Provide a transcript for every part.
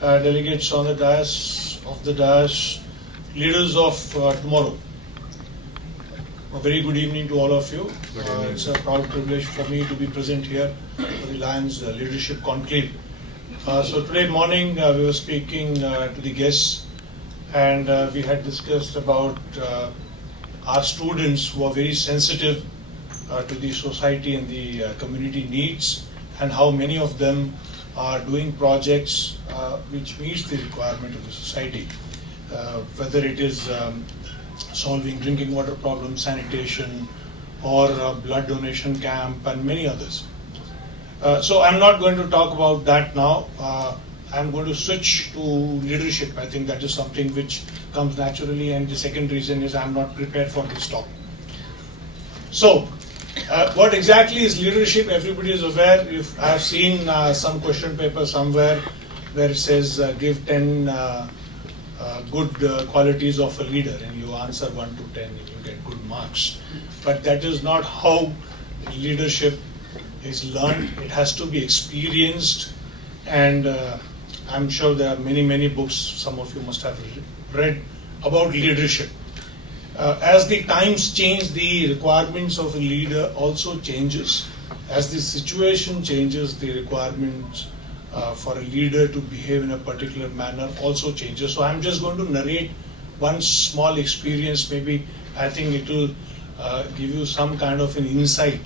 delegates on the dais, leaders of tomorrow. A very good evening to all of you. It's a proud privilege for me to be present here for the Lions Leadership Conclave. So today morning we were speaking to the guests, and we had discussed about our students who are very sensitive to the society and the community needs, and how many of them are doing projects which meets the requirement of the society, whether it is solving drinking water problems, sanitation, or blood donation camp, and many others. So I'm not going to talk about that now. I'm going to switch to leadership. I think that is something which comes naturally, and the second reason is I'm not prepared for this talk. So, what exactly is leadership? Everybody is aware. If I've seen some question paper somewhere where it says give 10 good qualities of a leader, and you answer 1 to 10 and you get good marks. But that is not how leadership is learned. It has to be experienced, and I'm sure there are many books some of you must have read about leadership. As the times change, the requirements of a leader also changes. As the situation changes, the requirements for a leader to behave in a particular manner also changes. So I'm just going to narrate one small experience. Maybe I think it will give you some kind of an insight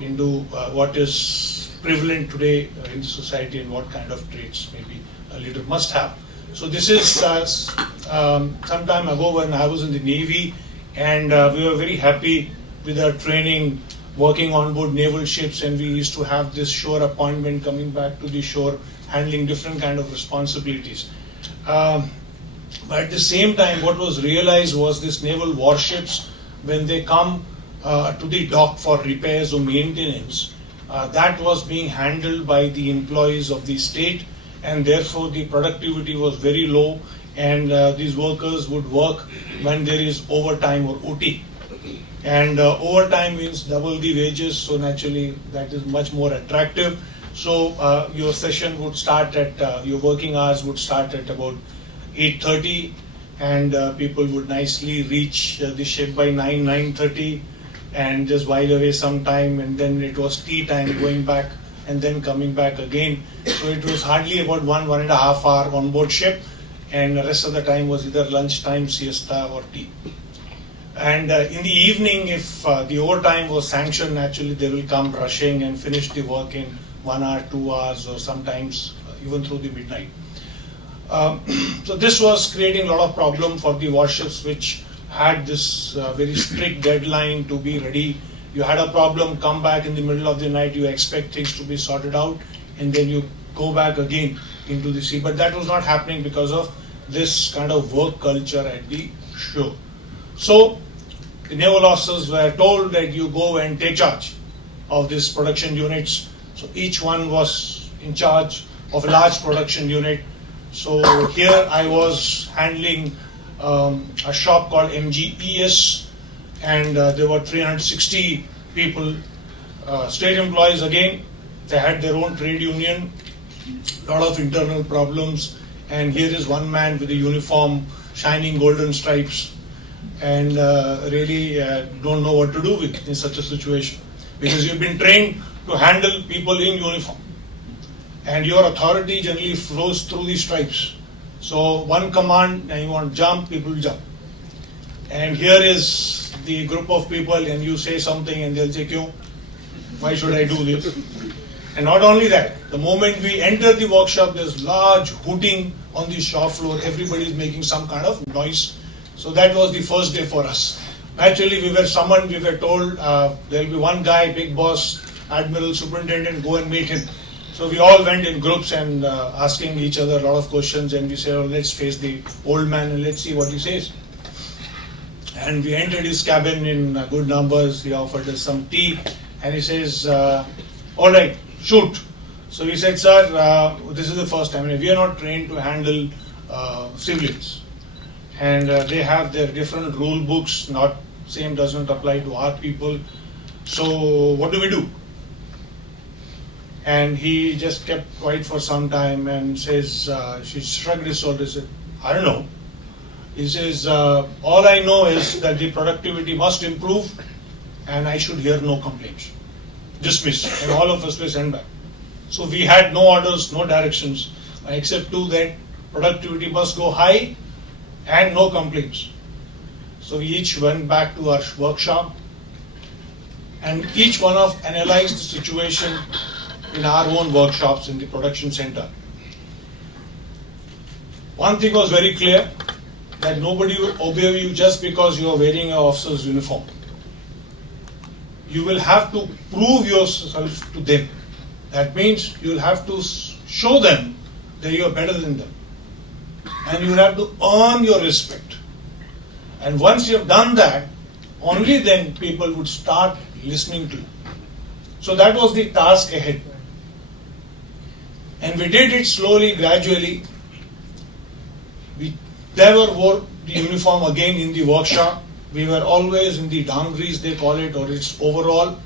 into what is prevalent today in society and what kind of traits maybe a leader must have. So this is some time ago when I was in the Navy, and we were very happy with our training working on board naval ships, and we used to have this shore appointment coming back to the shore, handling different kind of responsibilities. But at the same time, what was realized was this naval warships, when they come to the dock for repairs or maintenance, that was being handled by the employees of the state, and therefore the productivity was very low, and these workers would work when there is overtime or OT. And overtime means double the wages, so naturally that is much more attractive. So your session would start at, your working hours would start at about 8:30, and people would nicely reach the ship by 9:30, and just while away some time, and then it was tea time, going back and then coming back again. So it was hardly about 1.5 hour on board ship, and the rest of the time was either lunch time, siesta, or tea. And in the evening, if the overtime was sanctioned, naturally they will come rushing and finish the work in 1 hour, 2 hours, or sometimes even through the midnight. So this was creating a lot of problem for the warships, which had this very strict deadline to be ready. You had a problem, come back in the middle of the night, you expect things to be sorted out, and then you go back again into the sea. But that was not happening because of this kind of work culture at the shore. So the naval officers were told that you go and take charge of these production units. So each one was in charge of a large production unit. So here I was handling a shop called MGES, and there were 360 people, state employees again. They had their own trade union, a lot of internal problems, and here is one man with a uniform, shining golden stripes, and really don't know what to do with in such a situation, because you've been trained to handle people in uniform, and your authority generally flows through the stripes. So one command and you want to jump, people jump. And here is the group of people, and you say something and they'll say, "Kyun? Why should I do this?" And not only that, the moment we enter the workshop, there's large hooting on the shop floor. Everybody is making some kind of noise. So that was the first day for us. Actually, we were summoned, we were told there'll be one guy, big boss, admiral, superintendent, go and meet him. So we all went in groups and asking each other a lot of questions, and we said, "Oh, let's face the old man and let's see what he says." And we entered his cabin in good numbers. He offered us some tea, and he says, "All right, shoot." So we said, "Sir, this is the first time. We are not trained to handle civilians, and they have their different rule books. Not same doesn't apply to our people. So what do we do?" And he just kept quiet for some time and says, she shrugged his shoulders, said, I don't know. He says, all I know is that the productivity must improve and I should hear no complaints. Dismissed. And all of us were sent back. So we had no orders, no directions, except to that productivity must go high and no complaints. So we each went back to our workshop and each one of analyzed the situation in our own workshops in the production center. One thing was very clear, that nobody will obey you just because you are wearing an officer's uniform. You will have to prove yourself to them. That means you will have to show them that you are better than them. And you will have to earn your respect. And once you have done that, only then people would start listening to you. So that was the task ahead. And we did it slowly, gradually. We never wore the uniform again in the workshop. We were always in the downgrades, they call it, or it's overall.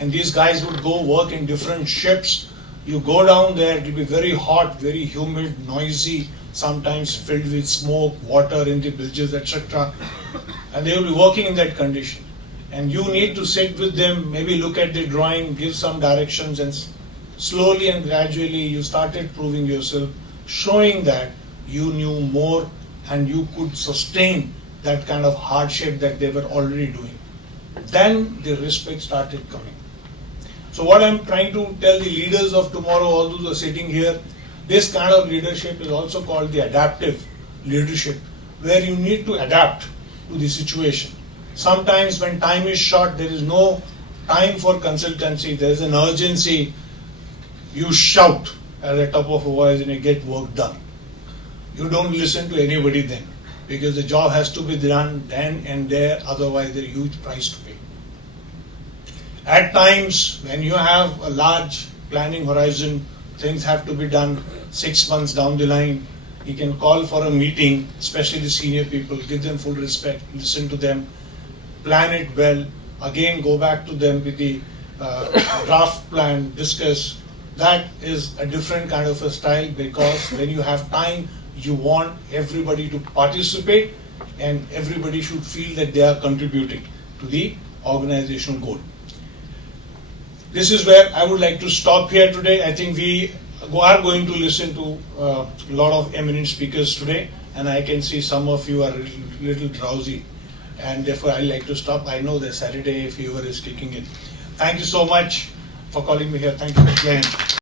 And these guys would go work in different shifts. You go down there, it will be very hot, very humid, noisy, sometimes filled with smoke, water in the bilges, etc. And they will be working in that condition. And you need to sit with them, maybe look at the drawing, give some directions, and slowly and gradually you started proving yourself, showing that you knew more and you could sustain that kind of hardship that they were already doing. Then the respect started coming. So what I'm trying to tell the leaders of tomorrow, all those who are sitting here, this kind of leadership is also called the adaptive leadership, where you need to adapt to the situation. Sometimes when time is short, there is no time for consultancy, there is an urgency. You shout at the top of a voice and you get work done. You don't listen to anybody then, because the job has to be done then and there, otherwise there is a huge price to pay. At times, when you have a large planning horizon, things have to be done 6 months down the line. You can call for a meeting, especially the senior people, give them full respect, listen to them, plan it well, again go back to them with the draft plan, discuss. That is a different kind of a style, because when you have time, you want everybody to participate and everybody should feel that they are contributing to the organizational goal. This is where I would like to stop here today. I think we are going to listen to a lot of eminent speakers today, and I can see some of you are a little drowsy, and therefore I like to stop. I know the Saturday fever is kicking in. Thank you so much for calling me here. Thank you.